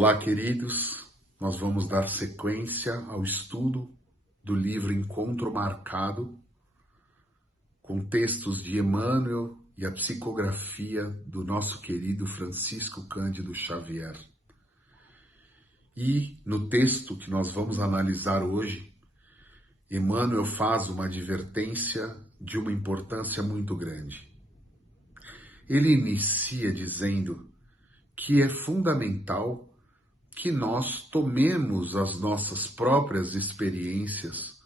Olá, queridos. Nós vamos dar sequência ao estudo do livro Encontro Marcado, com textos de Emmanuel e a psicografia do nosso querido Francisco Cândido Xavier. E no texto que nós vamos analisar hoje, Emmanuel faz uma advertência de uma importância muito grande. Ele inicia dizendo que é fundamental que nós tomemos as nossas próprias experiências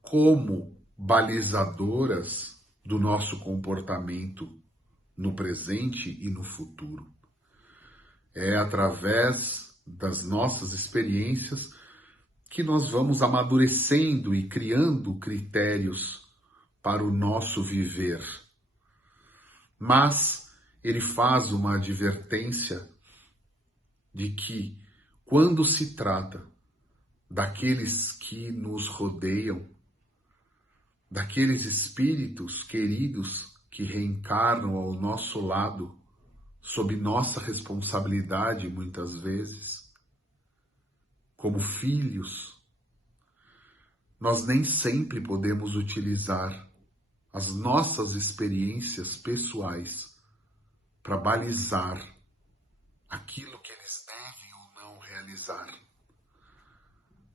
como balizadoras do nosso comportamento no presente e no futuro. É através das nossas experiências que nós vamos amadurecendo e criando critérios para o nosso viver. Mas ele faz uma advertência de que, quando se trata daqueles que nos rodeiam, daqueles espíritos queridos que reencarnam ao nosso lado, sob nossa responsabilidade muitas vezes, como filhos, nós nem sempre podemos utilizar as nossas experiências pessoais para balizar aquilo que eles devem ou não realizar,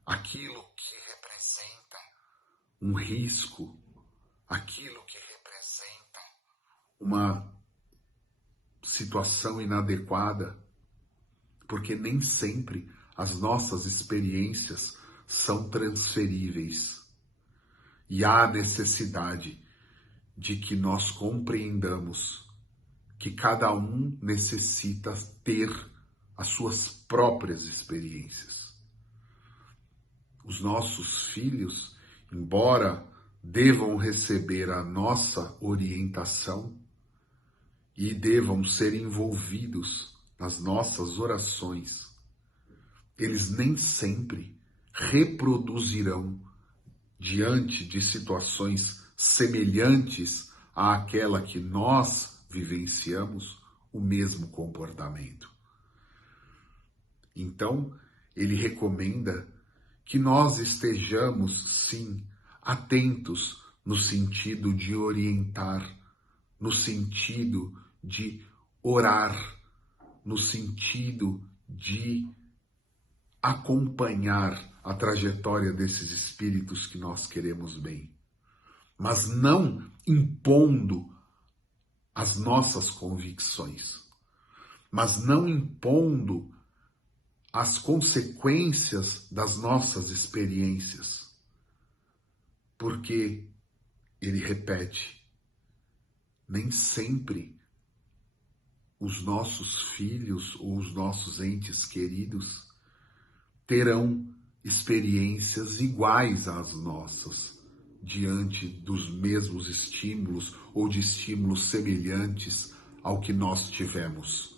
aquilo que representa um risco, aquilo que representa uma situação inadequada, porque nem sempre as nossas experiências são transferíveis. E há necessidade de que nós compreendamos que cada um necessita ter as suas próprias experiências. Os nossos filhos, embora devam receber a nossa orientação e devam ser envolvidos nas nossas orações, eles nem sempre reproduzirão, diante de situações semelhantes àquela que nós vivenciamos, o mesmo comportamento. Então, ele recomenda que nós estejamos, sim, atentos no sentido de orientar, no sentido de orar, no sentido de acompanhar a trajetória desses espíritos que nós queremos bem, mas não impondo as nossas convicções, mas não impondo as consequências das nossas experiências. Porque, ele repete, nem sempre os nossos filhos ou os nossos entes queridos terão experiências iguais às nossas, diante dos mesmos estímulos ou de estímulos semelhantes ao que nós tivemos.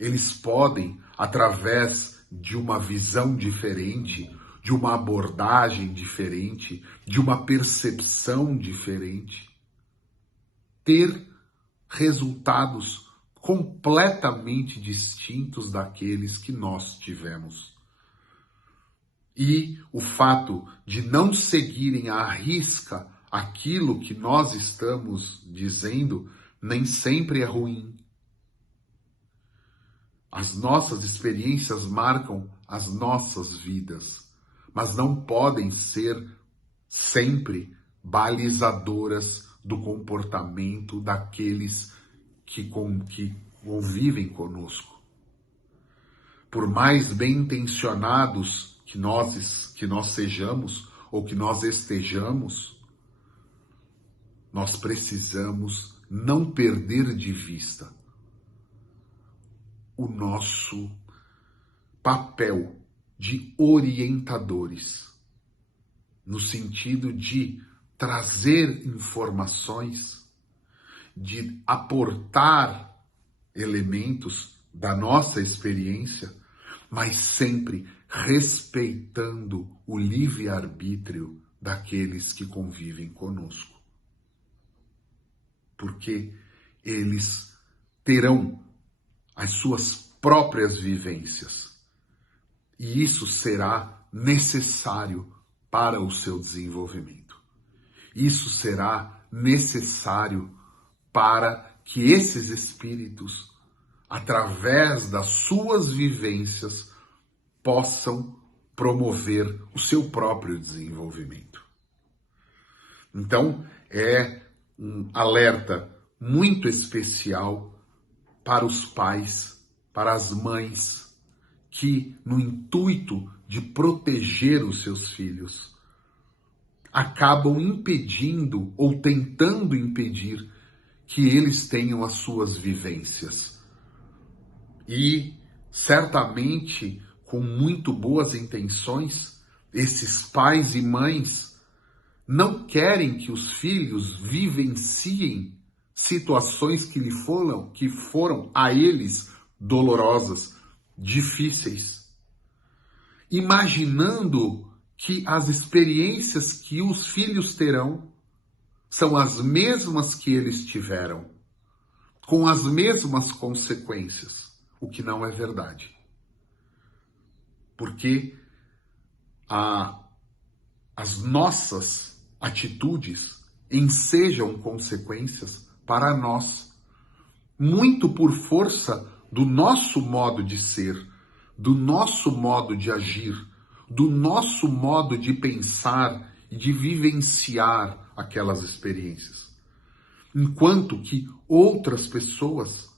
Eles podem, através de uma visão diferente, de uma abordagem diferente, de uma percepção diferente, ter resultados completamente distintos daqueles que nós tivemos. E o fato de não seguirem à risca aquilo que nós estamos dizendo nem sempre é ruim. As nossas experiências marcam as nossas vidas, mas não podem ser sempre balizadoras do comportamento daqueles que convivem conosco. Por mais bem intencionados que nós sejamos ou que nós estejamos, nós precisamos não perder de vista o nosso papel de orientadores, no sentido de trazer informações, de aportar elementos da nossa experiência, mas sempre respeitando o livre-arbítrio daqueles que convivem conosco. Porque eles terão as suas próprias vivências e isso será necessário para o seu desenvolvimento. Isso será necessário para que esses espíritos, através das suas vivências, possam promover o seu próprio desenvolvimento. Então, é um alerta muito especial para os pais, para as mães, que, no intuito de proteger os seus filhos, acabam impedindo ou tentando impedir que eles tenham as suas vivências. E, certamente, com muito boas intenções, esses pais e mães não querem que os filhos vivenciem situações que foram a eles dolorosas, difíceis, imaginando que as experiências que os filhos terão são as mesmas que eles tiveram, com as mesmas consequências, o que não é verdade. Porque as nossas atitudes ensejam consequências para nós, muito por força do nosso modo de ser, do nosso modo de agir, do nosso modo de pensar e de vivenciar aquelas experiências. Enquanto que outras pessoas,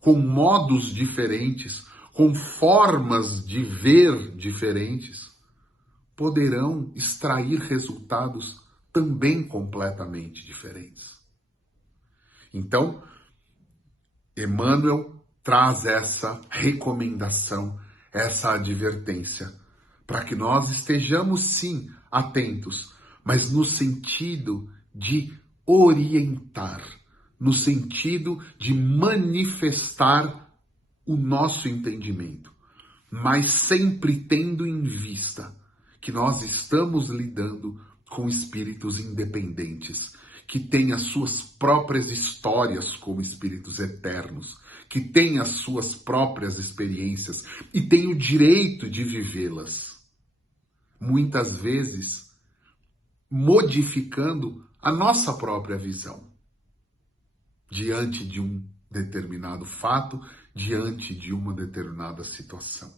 com modos diferentes, com formas de ver diferentes, poderão extrair resultados também completamente diferentes. Então, Emmanuel traz essa recomendação, essa advertência, para que nós estejamos sim atentos, mas no sentido de orientar, no sentido de manifestar o nosso entendimento, mas sempre tendo em vista que nós estamos lidando com espíritos independentes, que têm as suas próprias histórias como espíritos eternos, que têm as suas próprias experiências e têm o direito de vivê-las. Muitas vezes, modificando a nossa própria visão diante de um determinado fato, diante de uma determinada situação.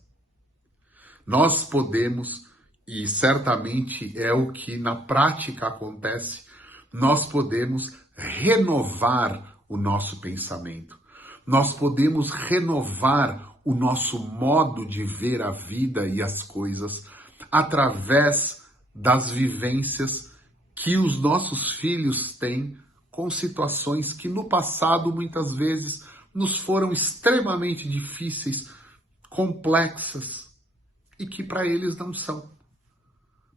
Nós podemos, e certamente é o que na prática acontece, nós podemos renovar o nosso pensamento. Nós podemos renovar o nosso modo de ver a vida e as coisas através das vivências que os nossos filhos têm com situações que no passado muitas vezes nos foram extremamente difíceis, complexas e que para eles não são.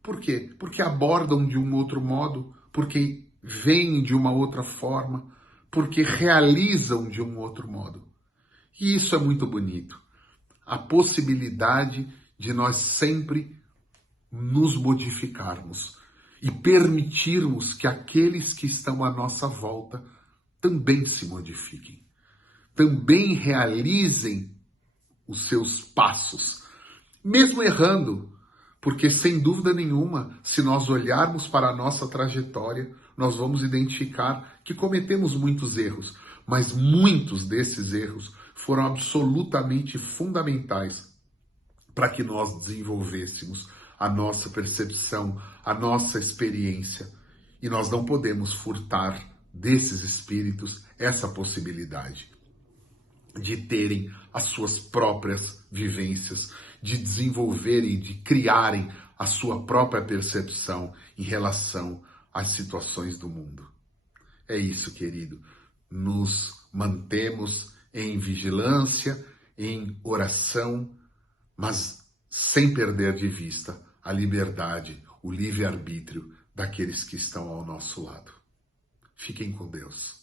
Por quê? Porque abordam de um outro modo, porque veem de uma outra forma, porque realizam de um outro modo. E isso é muito bonito. A possibilidade de nós sempre nos modificarmos e permitirmos que aqueles que estão à nossa volta também se modifiquem, também realizem os seus passos, mesmo errando, porque sem dúvida nenhuma, se nós olharmos para a nossa trajetória, nós vamos identificar que cometemos muitos erros, mas muitos desses erros foram absolutamente fundamentais para que nós desenvolvêssemos a nossa percepção, a nossa experiência. E nós não podemos furtar desses espíritos essa possibilidade de terem as suas próprias vivências, de desenvolverem, de criarem a sua própria percepção em relação às situações do mundo. É isso, querido. Nos mantemos em vigilância, em oração, mas sem perder de vista a liberdade, o livre-arbítrio daqueles que estão ao nosso lado. Fiquem com Deus.